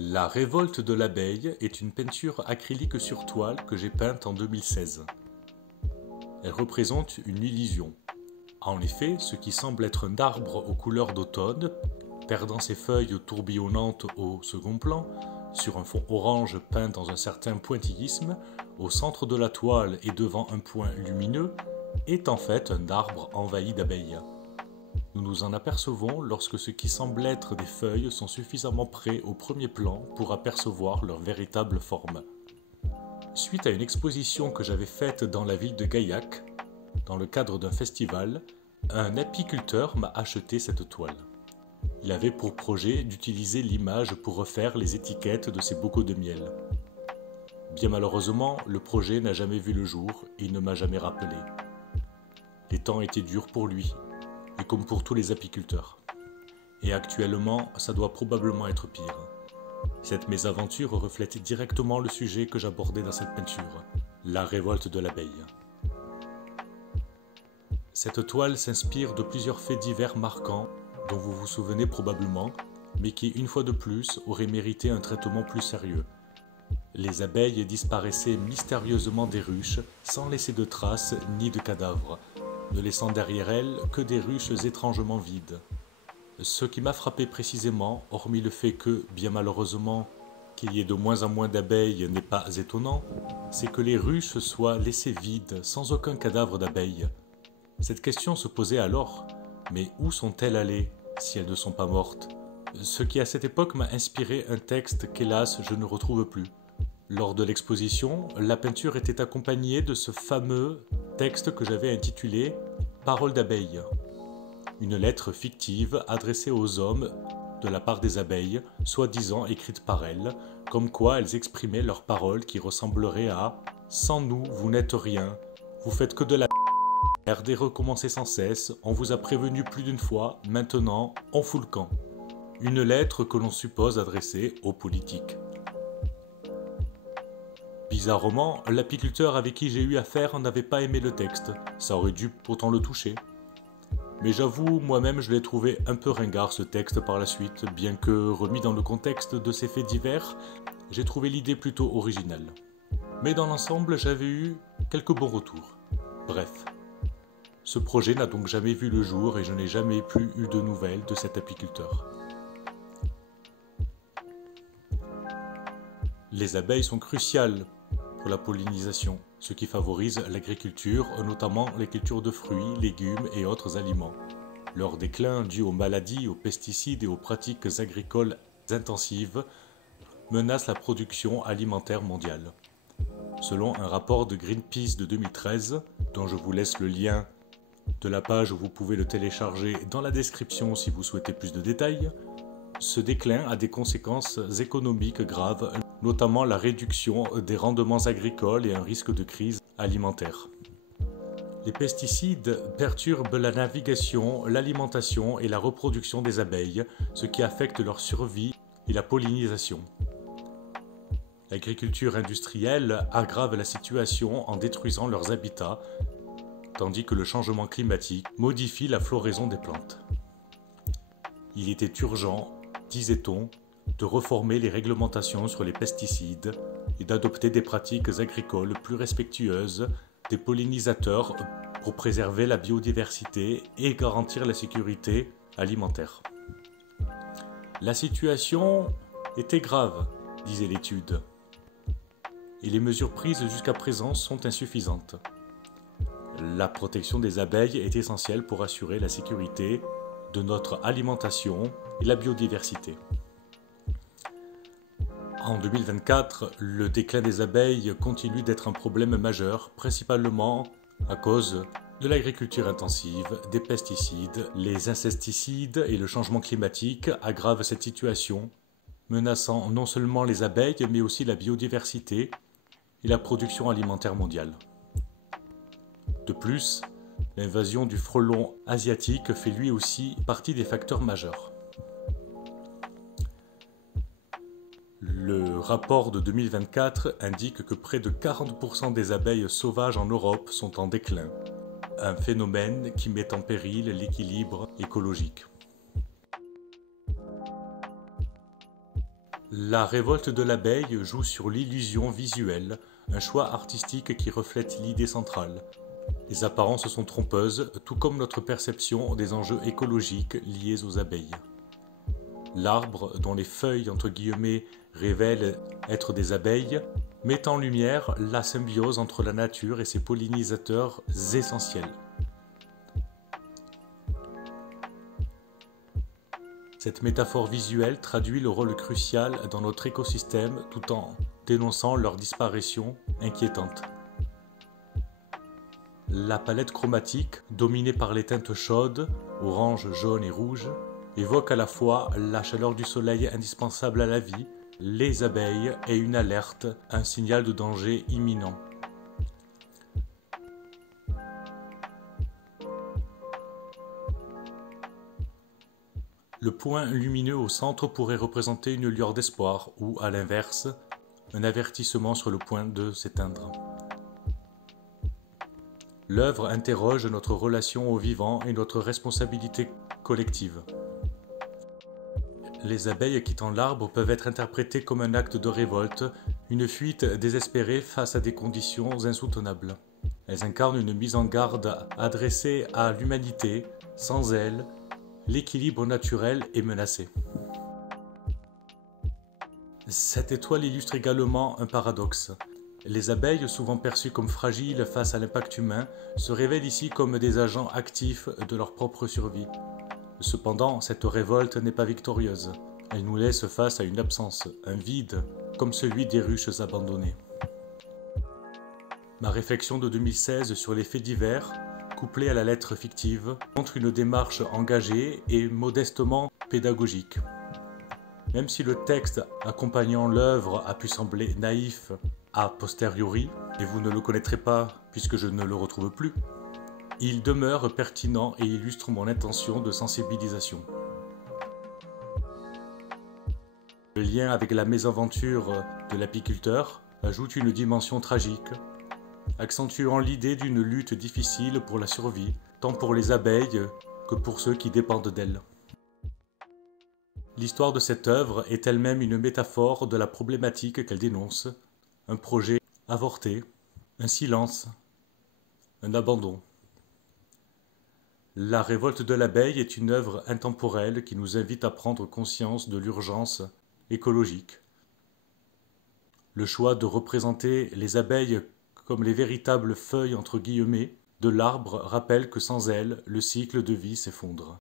La révolte de l'abeille est une peinture acrylique sur toile que j'ai peinte en 2016. Elle représente une illusion. En effet, ce qui semble être un arbre aux couleurs d'automne, perdant ses feuilles tourbillonnantes au second plan, sur un fond orange peint dans un certain pointillisme, au centre de la toile et devant un point lumineux, est en fait un arbre envahi d'abeilles. Nous nous en apercevons lorsque ce qui semble être des feuilles sont suffisamment près au premier plan pour apercevoir leur véritable forme. Suite à une exposition que j'avais faite dans la ville de Gaillac, dans le cadre d'un festival, un apiculteur m'a acheté cette toile. Il avait pour projet d'utiliser l'image pour refaire les étiquettes de ses bocaux de miel. Bien malheureusement, le projet n'a jamais vu le jour et il ne m'a jamais rappelé. Les temps étaient durs pour lui, et comme pour tous les apiculteurs. Et actuellement, ça doit probablement être pire. Cette mésaventure reflète directement le sujet que j'abordais dans cette peinture, la révolte de l'abeille. Cette toile s'inspire de plusieurs faits divers marquants dont vous vous souvenez probablement, mais qui, une fois de plus, auraient mérité un traitement plus sérieux. Les abeilles disparaissaient mystérieusement des ruches, sans laisser de traces ni de cadavres, ne laissant derrière elles que des ruches étrangement vides. Ce qui m'a frappé précisément, hormis le fait que, bien malheureusement, qu'il y ait de moins en moins d'abeilles n'est pas étonnant, c'est que les ruches soient laissées vides, sans aucun cadavre d'abeilles. Cette question se posait alors, mais où sont-elles allées, si elles ne sont pas mortes? Ce qui à cette époque m'a inspiré un texte qu'hélas je ne retrouve plus. Lors de l'exposition, la peinture était accompagnée de ce fameux texte que j'avais intitulé « Paroles d'abeilles », une lettre fictive adressée aux hommes de la part des abeilles, soi-disant écrite par elles, comme quoi elles exprimaient leurs paroles qui ressembleraient à « Sans nous, vous n'êtes rien, vous faites que de la merde et recommencez sans cesse, on vous a prévenu plus d'une fois, maintenant, on fout le camp ». Une lettre que l'on suppose adressée aux politiques. Bizarrement, l'apiculteur avec qui j'ai eu affaire n'avait pas aimé le texte, ça aurait dû pourtant le toucher. Mais j'avoue, moi-même je l'ai trouvé un peu ringard ce texte par la suite, bien que remis dans le contexte de ces faits divers, j'ai trouvé l'idée plutôt originale. Mais dans l'ensemble, j'avais eu quelques bons retours. Bref. Ce projet n'a donc jamais vu le jour et je n'ai jamais plus eu de nouvelles de cet apiculteur. Les abeilles sont cruciales pour la pollinisation, ce qui favorise l'agriculture, notamment les cultures de fruits, légumes et autres aliments. Leur déclin dû aux maladies, aux pesticides et aux pratiques agricoles intensives menace la production alimentaire mondiale. Selon un rapport de Greenpeace de 2013, dont je vous laisse le lien de la page où vous pouvez le télécharger dans la description si vous souhaitez plus de détails, ce déclin a des conséquences économiques graves, notamment la réduction des rendements agricoles et un risque de crise alimentaire. Les pesticides perturbent la navigation, l'alimentation et la reproduction des abeilles, ce qui affecte leur survie et la pollinisation. L'agriculture industrielle aggrave la situation en détruisant leurs habitats, tandis que le changement climatique modifie la floraison des plantes. Il était urgent, disait-on, de reformer les réglementations sur les pesticides et d'adopter des pratiques agricoles plus respectueuses des pollinisateurs pour préserver la biodiversité et garantir la sécurité alimentaire. La situation était grave, disait l'étude, et les mesures prises jusqu'à présent sont insuffisantes. La protection des abeilles est essentielle pour assurer la sécurité de notre alimentation et la biodiversité. En 2024, le déclin des abeilles continue d'être un problème majeur, principalement à cause de l'agriculture intensive, des pesticides, les insecticides et le changement climatique aggravent cette situation, menaçant non seulement les abeilles mais aussi la biodiversité et la production alimentaire mondiale. De plus, l'invasion du frelon asiatique fait lui aussi partie des facteurs majeurs. Le rapport de 2024 indique que près de 40% des abeilles sauvages en Europe sont en déclin, un phénomène qui met en péril l'équilibre écologique. La révolte de l'abeille joue sur l'illusion visuelle, un choix artistique qui reflète l'idée centrale. Les apparences sont trompeuses, tout comme notre perception des enjeux écologiques liés aux abeilles. L'arbre, dont les feuilles entre guillemets révèlent être des abeilles, met en lumière la symbiose entre la nature et ses pollinisateurs essentiels. Cette métaphore visuelle traduit le rôle crucial dans notre écosystème tout en dénonçant leur disparition inquiétante. La palette chromatique, dominée par les teintes chaudes, orange, jaune et rouge, évoque à la fois la chaleur du soleil indispensable à la vie, les abeilles et une alerte, un signal de danger imminent. Le point lumineux au centre pourrait représenter une lueur d'espoir ou, à l'inverse, un avertissement sur le point de s'éteindre. L'œuvre interroge notre relation au vivant et notre responsabilité collective. Les abeilles quittant l'arbre peuvent être interprétées comme un acte de révolte, une fuite désespérée face à des conditions insoutenables. Elles incarnent une mise en garde adressée à l'humanité. Sans elles, l'équilibre naturel est menacé. Cette étoile illustre également un paradoxe. Les abeilles, souvent perçues comme fragiles face à l'impact humain, se révèlent ici comme des agents actifs de leur propre survie. Cependant, cette révolte n'est pas victorieuse. Elle nous laisse face à une absence, un vide, comme celui des ruches abandonnées. Ma réflexion de 2016 sur les faits divers, couplée à la lettre fictive, montre une démarche engagée et modestement pédagogique. Même si le texte accompagnant l'œuvre a pu sembler naïf a posteriori, et vous ne le connaîtrez pas puisque je ne le retrouve plus, il demeure pertinent et illustre mon intention de sensibilisation. Le lien avec la mésaventure de l'apiculteur ajoute une dimension tragique, accentuant l'idée d'une lutte difficile pour la survie, tant pour les abeilles que pour ceux qui dépendent d'elles. L'histoire de cette œuvre est elle-même une métaphore de la problématique qu'elle dénonce, un projet avorté, un silence, un abandon. La révolte de l'abeille est une œuvre intemporelle qui nous invite à prendre conscience de l'urgence écologique. Le choix de représenter les abeilles comme les véritables feuilles entre guillemets de l'arbre rappelle que sans elles, le cycle de vie s'effondre.